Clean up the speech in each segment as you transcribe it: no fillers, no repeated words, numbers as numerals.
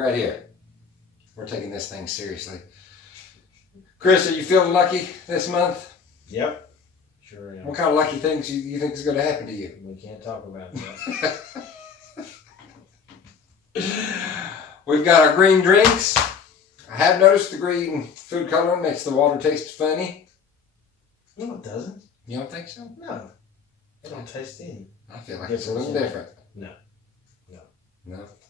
right here. We're taking this thing seriously. Chris, are you feeling lucky this month? Yep. Sure am. What kind of lucky things you think is going to happen to you? We can't talk about that. We've got our green drinks. I have noticed the green food coloring makes the water taste funny. No, it doesn't. You don't think so? No. It don't taste any. I feel like it's a little different. No.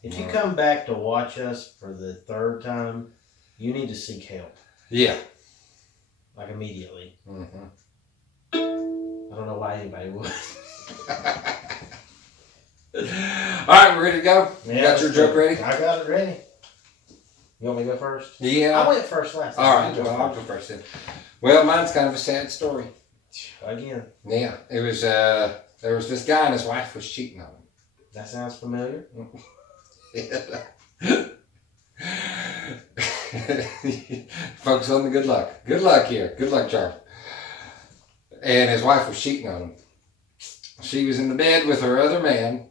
If No. you come back to watch us for the third time, you need to seek help. Yeah. Like immediately. Mm-hmm. I don't know why anybody would. All right, we're ready to go? Yeah, You got your joke ready? I got it ready. You want me to go first? Yeah. I went first last time. All right, well, I'll go first then. Well, mine's kind of a sad story. Again. Yeah, it was, there was this guy and his wife was cheating on him. That sounds familiar. Focus on the good luck. Good luck here. Good luck, Charles. And his wife was cheating on him. She was in the bed with her other man.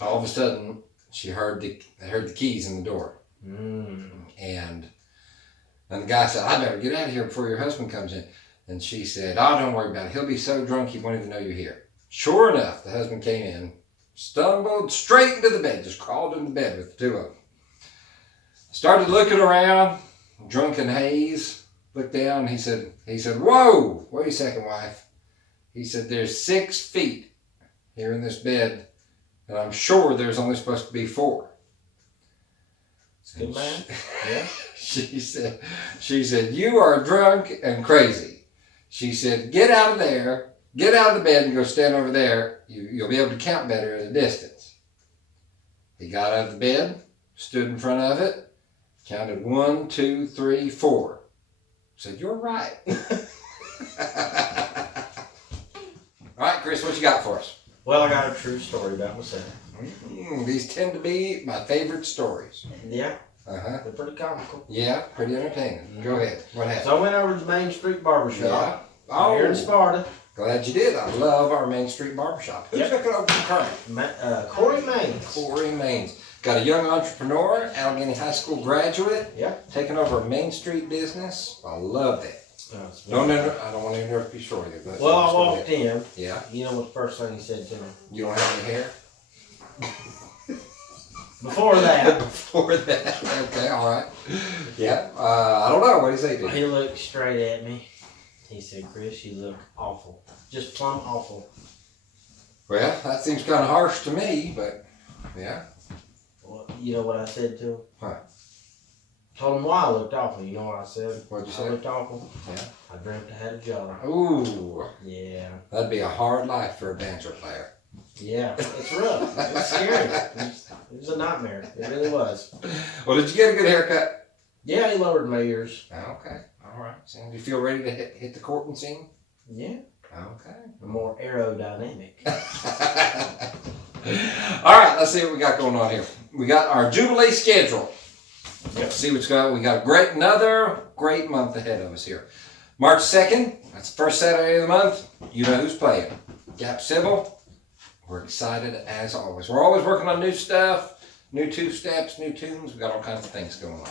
All of a sudden, she heard the keys in the door. And the guy said, I better get out of here before your husband comes in. And she said, oh, don't worry about it. He'll be so drunk he won't even know you're here. Sure enough, the husband came in, stumbled straight into the bed, just crawled into bed with the two of them. Started looking around, drunken haze, looked down, he said, whoa, wait a second, wife. He said, there's 6 feet here in this bed, and I'm sure there's only supposed to be 4. Good man. Yeah. She said, you are drunk and crazy. She said, get out of there, get out of the bed and go stand over there. You'll be able to count better at a distance. He got out of the bed, stood in front of it, counted 1, 2, 3, 4. Said, you're right. All right, Chris, what you got for us? Well, I got a true story about myself. These tend to be my favorite stories. Yeah. Uh-huh. They're pretty comical. Yeah, pretty entertaining. Go ahead. What happened? So I went over to the Main Street Barbershop. Oh, Here in Sparta. Glad you did. I love our Main Street Barbershop. Who's looking over the current? Corey Maines. Corey Maines. Got a young entrepreneur, Allegheny High School graduate. Yep. Taking over a Main Street business. I love that. I don't want to interrupt your story. But well, I walked in. Yeah. You know what the first thing he said to me? You don't have any hair? Before that. Before that. Okay, all right. Yeah. I don't know. What did he say to you? He looked straight at me. He said, Chris, you look awful. Just plumb awful. Well, that seems kind of harsh to me, but yeah. Well, you know what I said to him? Huh. Told him why I looked awful. You know what I said? What'd you say? I looked awful. Yeah. I dreamt I had a job. Ooh. Yeah. That'd be a hard life for a banjo player. Yeah. It's rough. It was scary. It was a nightmare. It really was. Well, did you get a good haircut? Yeah, he lowered my ears. Okay. All right. So, do you feel ready to hit the courting scene? Yeah. Okay. More aerodynamic. All right. Let's see what we got going on here. We got our Jubilee schedule. Yep. See what's going on. We got another great month ahead of us here. March 2nd. That's the first Saturday of the month. You know who's playing. Gap Civil. We're excited as always. We're always working on new stuff, new two-steps, new tunes. We got all kinds of things going on.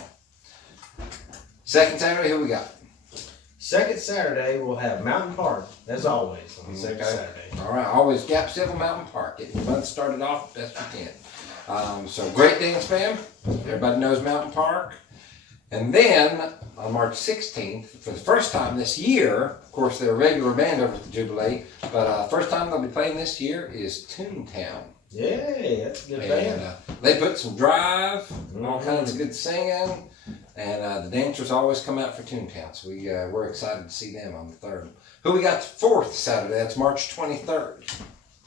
Second Saturday, who we got? Second Saturday, we'll have Mountain Park, as always, on the second Saturday. All right, always Gap Civil Mountain Park. Getting the month started off best we can. So great dance fam. Everybody knows Mountain Park. And then on March 16th, for the first time this year, of course they're a regular band over at the Jubilee, but first time they'll be playing this year is Toontown. Yeah, that's a good band. They put some drive, all kinds of good singing, and the dancers always come out for Toontown. So we're excited to see them on the 3rd. Who we got the 4th Saturday? That's March 23rd.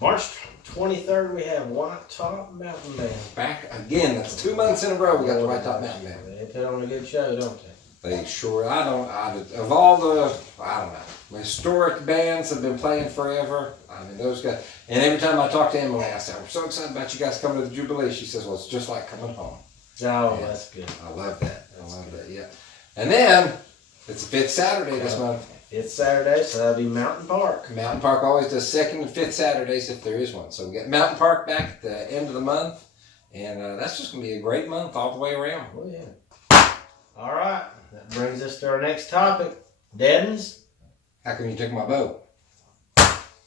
March 23rd, we have White Top Mountain Band. Back again. That's 2 months in a row we got the White Top Mountain Band. They put on a good show, don't they? They sure, of all the, I don't know, historic bands that have been playing forever, I mean, those guys, and every time I talk to Emily, I say, we're so excited about you guys coming to the Jubilee. She says, well, it's just like coming home. Oh, yeah. That's good. I love that. Yeah. And then, it's the 5th Saturday this month. 5th Saturday, so that'll be Mountain Park. Mountain Park always does 2nd and 5th Saturdays if there is one. So we got Mountain Park back at the end of the month, And that's just going to be a great month all the way around. Oh, yeah. All right. That brings us to our next topic. Deadens. How come you took my boat?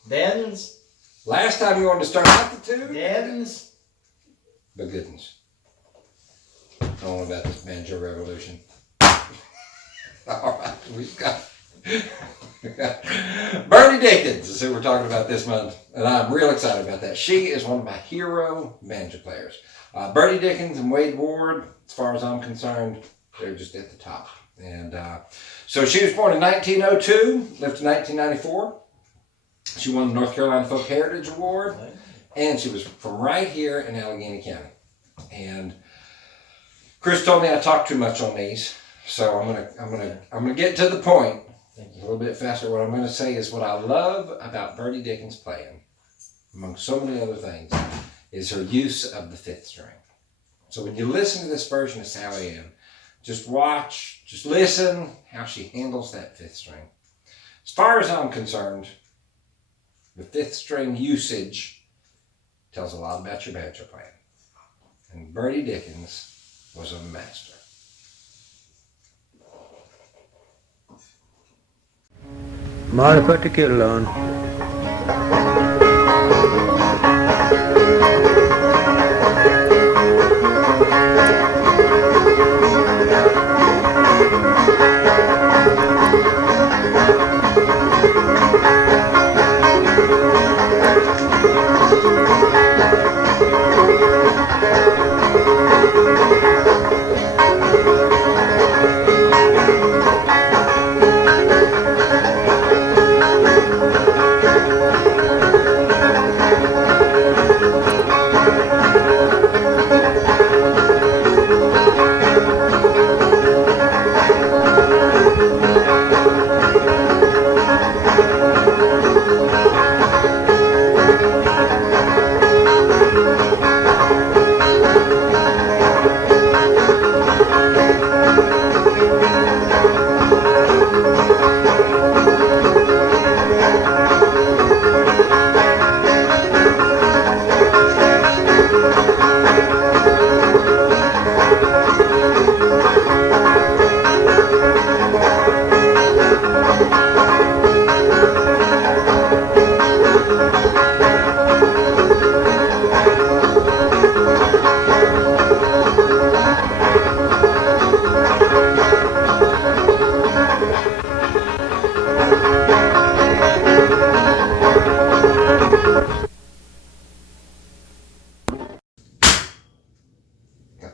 Deadens. Last time you wanted to start out the two? Deadens. But goodness. I don't know about this banjo revolution. All right, we've got Bernie Dickens is who we're talking about this month, and I'm real excited about that. She is one of my hero banjo players. Bernie Dickens and Wade Ward, as far as I'm concerned, they're just at the top. And so she was born in 1902, lived to 1994. She won the North Carolina Folk Heritage Award, and she was from right here in Allegheny County. And Chris told me I talk too much on these. So I'm gonna get to the point a little bit faster. What I'm gonna say is what I love about Bernie Dickens playing, among so many other things, is her use of the fifth string. So when you listen to this version of Sally Ann, just watch, just listen how she handles that fifth string. As far as I'm concerned, the fifth string usage tells a lot about your banjo playing. And Bernie Dickens was a master. معرفة كيرلان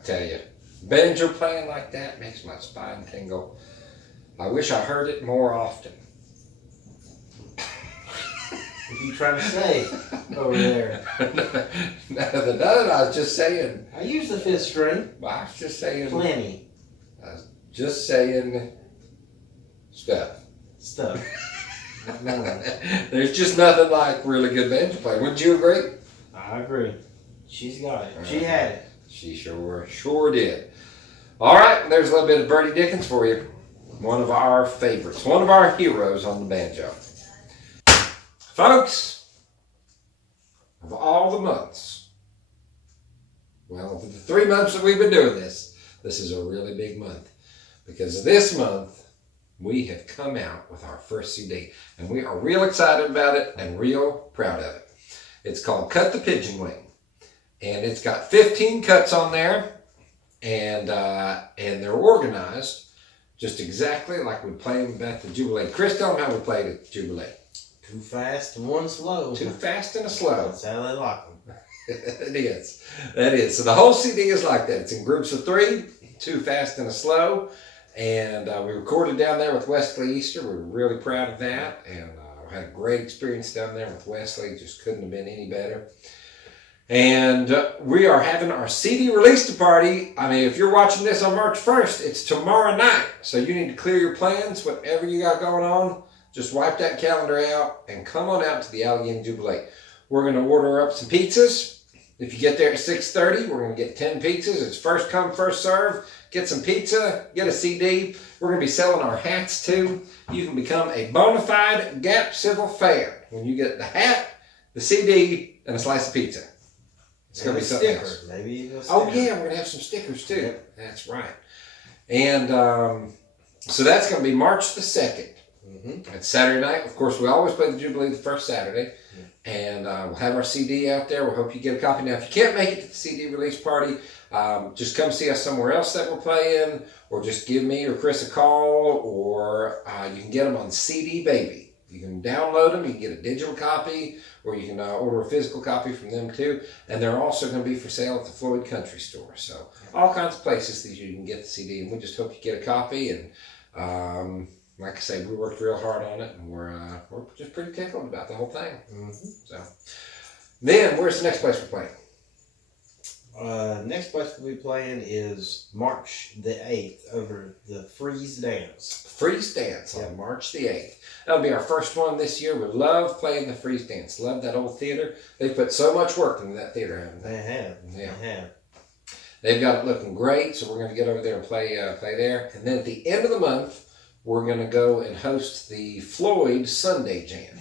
Tell you, banjo playing like that makes my spine tingle. I wish I heard it more often. What are you trying to say over there? Nothing, I was just saying. I use the fifth string. I was just saying. Plenty. I was just saying stuff. Stuff. No. There's just nothing like really good banjo playing. Wouldn't you agree? I agree. She's got it. She had it. She sure did. All right, there's a little bit of Bernie Dickens for you. One of our favorites, one of our heroes on the banjo. Folks, of all the months, well, for the 3 months that we've been doing this, this is a really big month. Because this month, we have come out with our first CD. And we are real excited about it and real proud of it. It's called Cut the Pigeon Wing. And it's got 15 cuts on there, and they're organized just exactly like we play them at the Jubilee. Chris, tell them how we played at the Jubilee. 2 fast and 1 slow. 2 fast and a slow. That's how they like them. It is. That is. So the whole CD is like that. It's in groups of 3, 2 fast and a slow. And we recorded down there with Wesley Easter. We were really proud of that. And had a great experience down there with Wesley. Just couldn't have been any better. And we are having our CD release party. I mean, if you're watching this on March 1st, it's tomorrow night. So you need to clear your plans, whatever you got going on. Just wipe that calendar out and come on out to the Allegheny Jubilee. We're going to order up some pizzas. If you get there at 6:30, we're going to get 10 pizzas. It's first come, first serve. Get some pizza, get a CD. We're going to be selling our hats too. You can become a bona fide Gap Civil fan when you get the hat, the CD, and a slice of pizza. It's going to be something stickers. else. Maybe a sticker. Oh, yeah, we're going to have some stickers too. Yep. That's right. And so that's going to be March the 2nd. Mm-hmm. It's Saturday night. Of course, we always play the Jubilee the first Saturday. And we'll have our CD out there. We hope you get a copy. Now, if you can't make it to the CD release party, just come see us somewhere else that we're playing, or just give me or Chris a call, or you can get them on CD Baby. You can download them. You can get a digital copy, or you can order a physical copy from them too. And they're also going to be for sale at the Floyd Country Store. So all kinds of places that you can get the CD. And we just hope you get a copy. And like I say, we worked real hard on it, and we're just pretty tickled about the whole thing. Mm-hmm. So then, where's the next place we're playing? Next place we'll be playing is March the 8th over the Freeze Dance. Freeze Dance on March the 8th. That'll be our first one this year. We love playing the Freeze Dance. Love that old theater. They've put so much work into that theater, haven't they? They have. Yeah. They have. They've got it looking great, so we're going to get over there and play there. And then at the end of the month, we're going to go and host the Floyd Sunday Jam.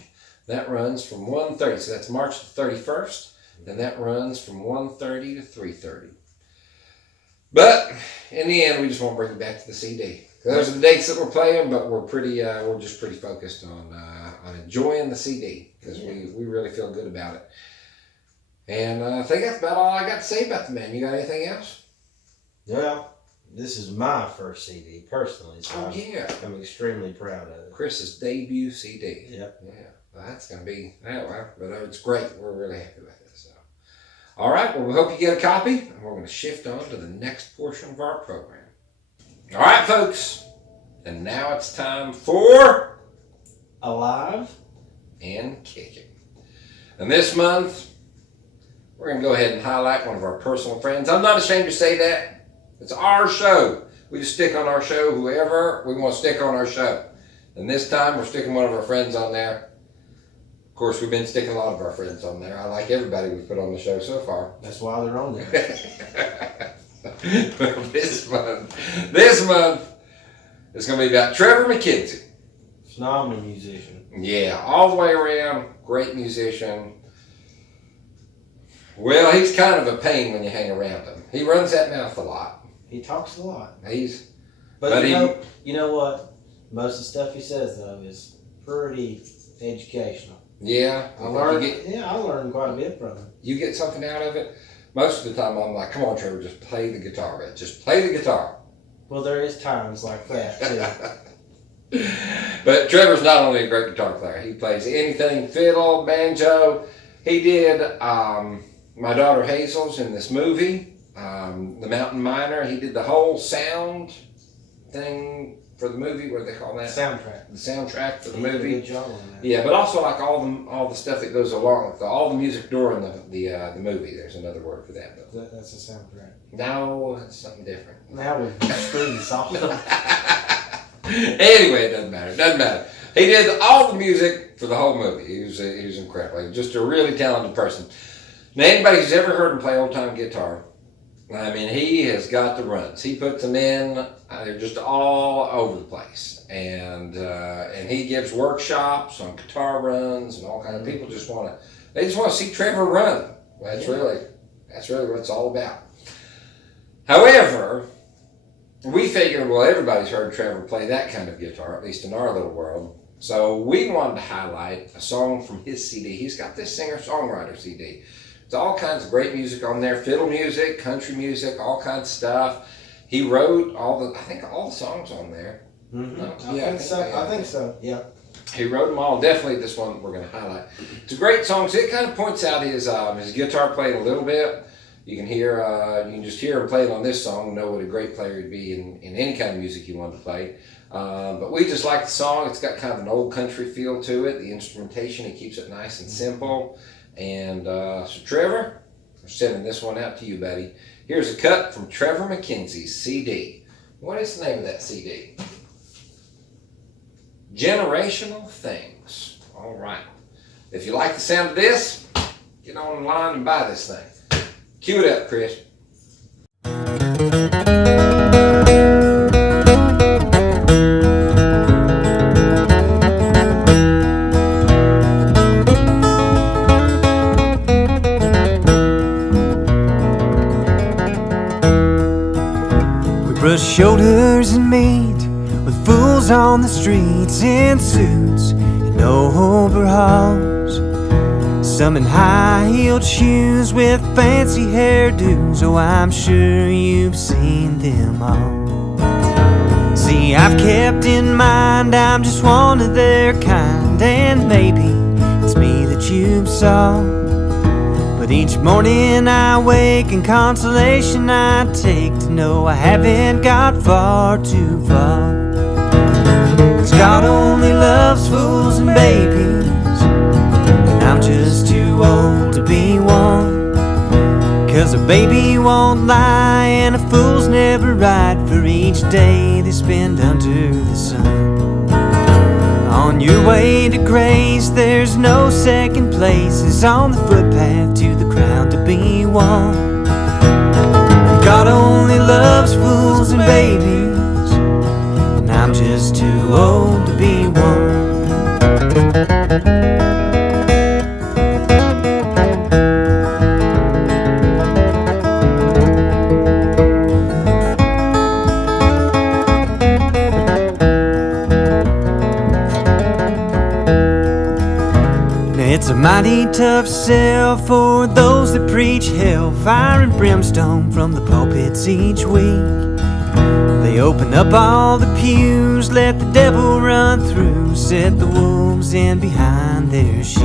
That runs from 1:30, so that's March the 31st. And that runs from 1:30 to 3:30. But in the end, we just want to bring it back to the CD. Those are the dates that we're playing, but we're just pretty focused on enjoying the CD because we really feel good about it. And I think that's about all I got to say about the man. You got anything else? Well, this is my first CD personally, so I'm extremely proud of it. Chris's debut CD. Yep. Yeah. Well, that's going to be, but it's great. We're really happy with it. So, all right. Well, we hope you get a copy, and we're going to shift on to the next portion of our program. All right, folks. And now it's time for Alive and Kicking. And this month, we're going to go ahead and highlight one of our personal friends. I'm not ashamed to say that. It's our show. We just stick on our show whoever we want to stick on our show. And this time, we're sticking one of our friends on there. Of course, we've been sticking a lot of our friends on there. I like everybody we've put on the show so far. That's why they're on there. This month, it's going to be about Trevor McKenzie. Phenomenal musician. Yeah, all the way around, great musician. Well, he's kind of a pain when you hang around him. He runs that mouth a lot. He talks a lot. But you know what? Most of the stuff he says though is pretty educational. Yeah, I learned quite a bit from him. You get something out of it. Most of the time, I'm like, "Come on, Trevor, just play the guitar, man. Just play the guitar." Well, there is times like that too. But Trevor's not only a great guitar player. He plays anything, fiddle, banjo. He did my daughter Hazel's in this movie, The Mountain Miner. He did the whole sound thing for the movie. What do they call that? Soundtrack. The soundtrack for the He did movie. a good job on that. Yeah, but also like all the stuff that goes along with all the music during the movie. There's another word for that, but That's a soundtrack. no, it's something different. Now we're screwing this off. Anyway, it doesn't matter. He did all the music for the whole movie. He was incredible. He was just a really talented person. Now, anybody who's ever heard him play old time guitar, I mean, he has got the runs. He puts them in. They're just all over the place, and he gives workshops on guitar runs and all kinds of people just want to see Trevor run. That's really what it's all about. However, we figured, well, everybody's heard Trevor play that kind of guitar, at least in our little world. So we wanted to highlight a song from his CD. He's got this singer-songwriter CD. There's all kinds of great music on there, fiddle music, country music, all kinds of stuff. He wrote I think all the songs on there. Mm-hmm. No? I think so. Yeah. He wrote them all. Definitely this one we're going to highlight. It's a great song. So it kind of points out his guitar playing a little bit. You can just hear him playing on this song, know what a great player he'd be in any kind of music he wanted to play. But we just like the song. It's got kind of an old country feel to it. The instrumentation, he keeps it nice and simple. And so Trevor, we're sending this one out to you, buddy. Here's a cut from Trevor McKenzie's CD. What is the name of that CD? Generational Things. All right. If you like the sound of this, get online and buy this thing. Cue it up, Chris. street with fools on the streets in suits and overalls. Some in high-heeled shoes with fancy hairdos. Oh, I'm sure you've seen them all. See, I've kept in mind I'm just one of their kind, and maybe it's me that you saw. But each morning I wake and consolation I take to know I haven't got far too far. 'Cause God only loves fools and babies, and I'm just too old to be one. 'Cause a baby won't lie and a fool's never right for each day they spend under the sun. On your way to grace, there's no second places on the footpath to the crown to be won. God only loves fools and babies, and I'm just too old to be one. It's a mighty tough sell for those that preach hell, fire and brimstone from the pulpits each week. They open up all the pews, let the devil run through, set the wolves in behind their sheep.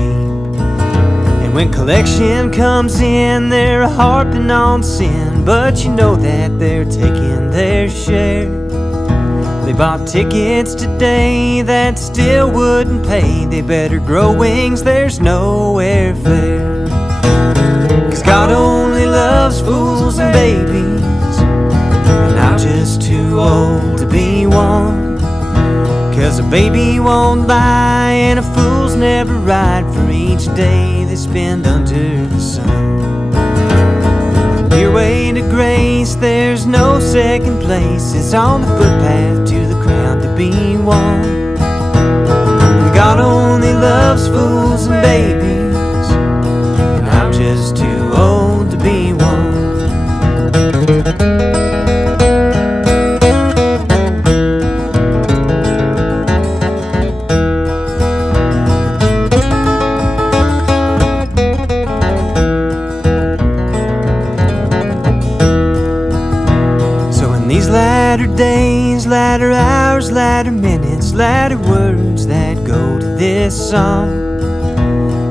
And when collection comes in, they're harping on sin, but you know that they're taking their share. They bought tickets today that still wouldn't pay. They better grow wings, there's no airfare. 'Cause God only loves fools and babies, and I'm just too old to be one. 'Cause a baby won't lie and a fool's never right for each day they spend under the sun. Your way to grace, there's no second place. It's on the footpath to the crown to be won. God only loves fools and babies, and I'm just too old to be one. Latter days, latter hours, latter minutes, latter words that go to this song.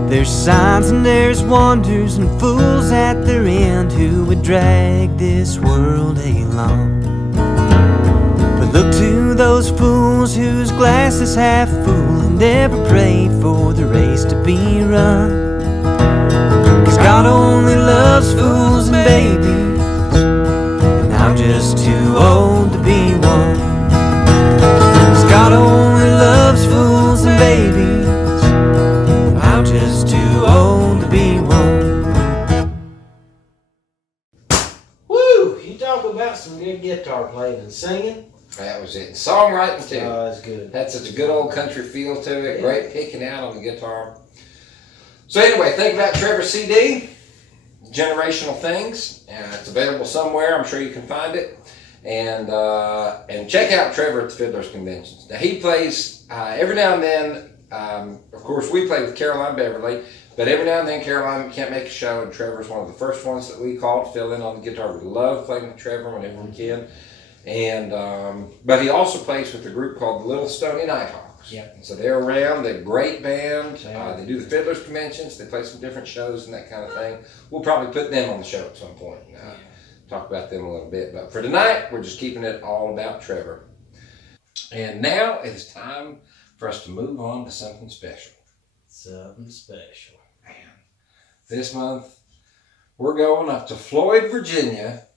There's signs and there's wonders and fools at their end who would drag this world along. But look to those fools whose glass is half full and never pray for the race to be run. 'Cause God only loves fools and babies, I'm just too old to be one. 'Cause God only loves fools and babies, I'm just too old to be one. Woo! You talk about some good guitar playing and singing. That was it. Songwriting too. Oh, that's good. Had such a good old country feel to it. Great picking out on the guitar. So anyway, think about Trevor's CD. Generational Things, and it's available somewhere. I'm sure you can find it, and check out Trevor at the Fiddlers Conventions. Now he plays every now and then. Of course, we play with Caroline Beverly, but every now and then Caroline can't make a show, and Trevor's one of the first ones that we call to fill in on the guitar. We love playing with Trevor whenever we can, and but he also plays with a group called the Little Stony Nighthawks. Yeah. And so they're around. They're a great band. They do the Fiddlers Conventions. They play some different shows and that kind of thing. We'll probably put them on the show at some point. Talk about them a little bit. But for tonight, we're just keeping it all about Trevor. And now it is time for us to move on to something special. Something special. Man, this month, we're going up to Floyd, Virginia,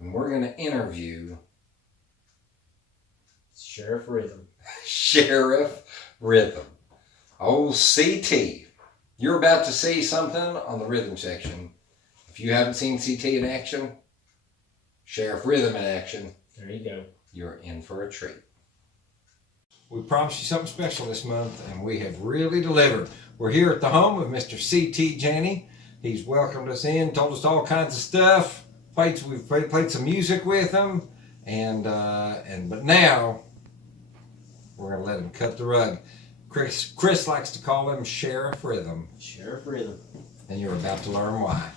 and we're going to interview Sheriff Rhythm. Sheriff Rhythm. Old CT. You're about to see something on the rhythm section. If you haven't seen CT in action, Sheriff Rhythm in action, There you go. you're in for a treat. We promised you something special this month, and we have really delivered. We're here at the home of Mr. C.T. Janney. He's welcomed us in, told us all kinds of stuff. We've played some music with him, But now we're gonna let him cut the rug. Chris likes to call him Sheriff Rhythm. Sheriff Rhythm. And you're about to learn why.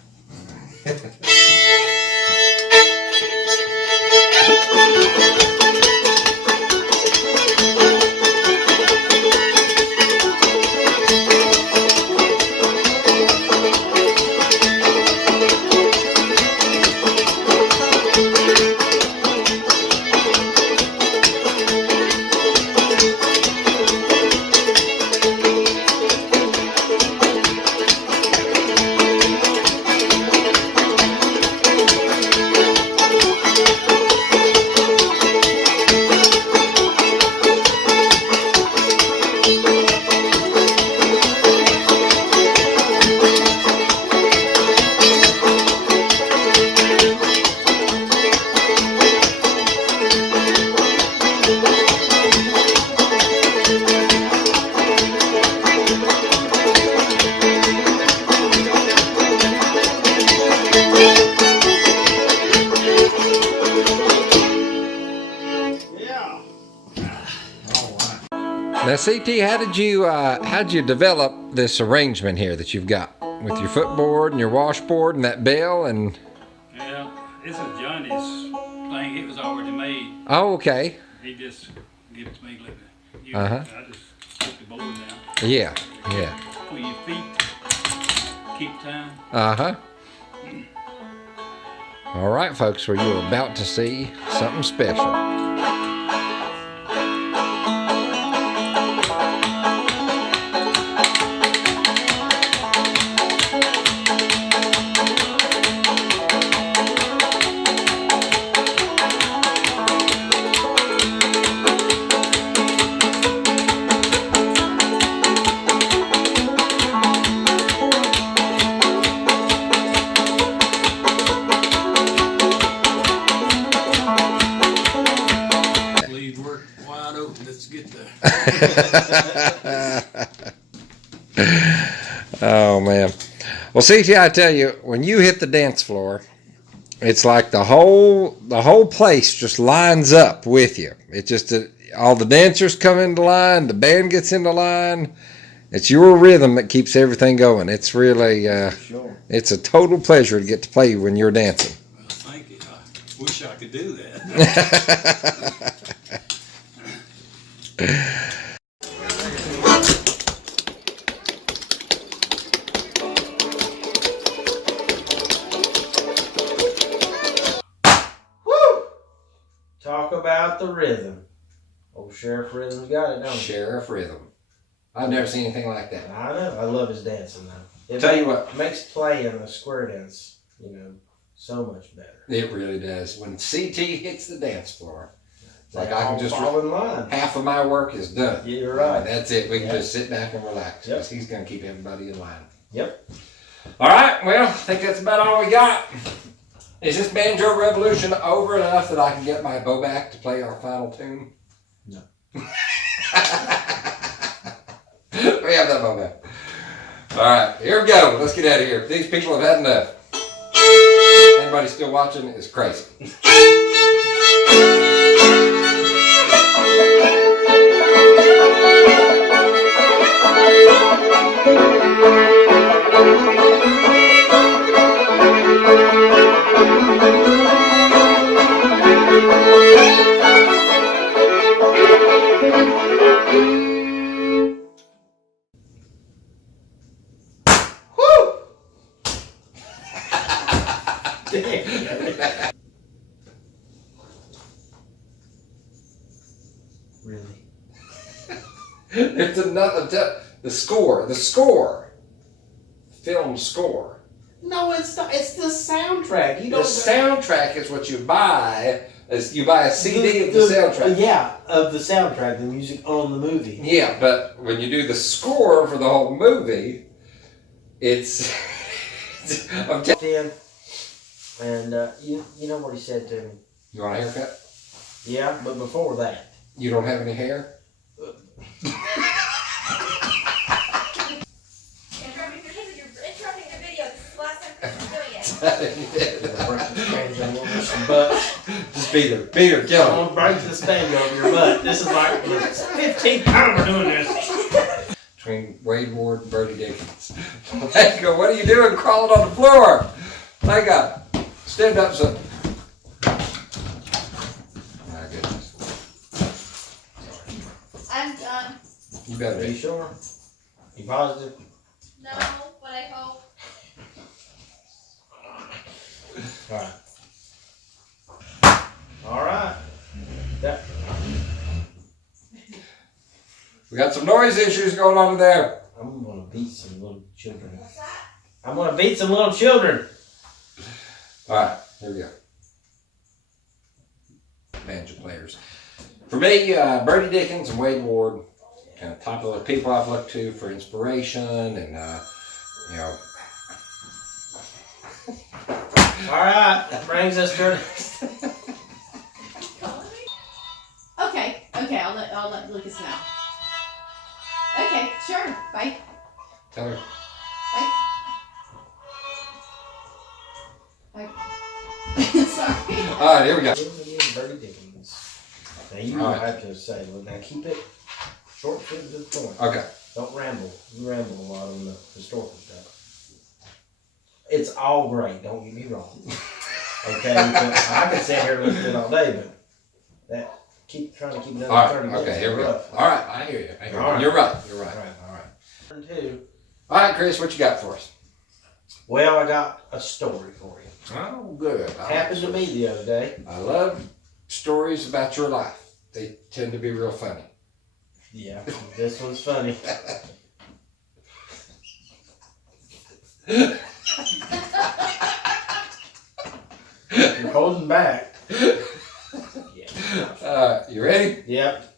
Now, CT, how'd you develop this arrangement here that you've got with your footboard and your washboard and that bell and? Yeah, this is Johnny's thing. It was already made. Oh, okay. He just gave it to me like that. Uh-huh. I just took the board down. Yeah, yeah. With your feet, keep time. Uh-huh. All right, folks, well, you're about to see something special. Oh man. Well, CT, I tell you, when you hit the dance floor, it's like the whole place just lines up with you. It's just all the dancers come into line, the band gets into line. It's your rhythm that keeps everything going. It's really Sure. It's a total pleasure to get to play when you're dancing. Well, thank you. I wish I could do that. Talk about the rhythm. Old Sheriff Rhythm's got it, don't he? Sheriff Rhythm. I've never seen anything like that. I know. I love his dancing though. Tell you what. Makes playing the square dance, so much better. It really does. When CT hits the dance floor, it's like They I all can just fall in line. half of my work is done. Yeah, you're right. That's it. We can Yep. just sit back and relax Yep. because he's going to keep everybody in line. Yep. All right. Well, I think that's about all we got. Is this Banjo Revolution over enough that I can get my bow back to play our final tune? No. We have that bow back. All right. Here we go. Let's get out of here. These people have had enough. Anybody still watching is crazy. Really? It's another the score. Film score. No, it's not. It's the soundtrack. The soundtrack is what you buy. As you buy a CD of the soundtrack. Yeah, of the soundtrack, the music on the movie. Yeah, but when you do the score for the whole movie, it's. I'm Dan, and you know what he said to me. You want a haircut? Yeah, but before that. You don't have any hair? Interrupting the video. This is the last time Chris is doing it. But Just Peter, kill I'm him. gonna break the spade over your butt. This is like the 15th time we're doing this. Between Wade Ward and Bertie Dickens. Lego, what are you doing crawling on the floor? Lego, stand up, son. My goodness. I'm done. You better Are you be. sure? You positive? No, but I hope. Alright. Alright. That. We got some noise issues going on in there. I'm gonna beat some little children. What's that? I'm gonna beat some little children. Alright, here we go. Banjo players. For me, Bertie Dickens and Wade Ward, kind of popular people I've looked to for inspiration and, you know. Alright, that brings us to Okay, I'll let Lucas know. Okay, sure. Bye. Tell her. Bye. Sorry. Alright, here we go. Bertie Dickens. Now you Alright. have to say, well, now keep it short, sweet, to the point. Okay. Don't ramble. You ramble a lot on the historical stuff. It's all great, don't get me wrong. Okay, but I could sit here and listen to it all day, but that keep trying to keep it under 30 minutes. Okay, here we go. rough. Alright, I hear you. All right. You're right. Alright. Turn two. Alright, Chris, what you got for us? Well, I got a story for you. Oh, good. Happened to me the other day. I love stories about your life. They tend to be real funny. Yeah, this one's funny. You're holding back. Yeah. You ready? Yep.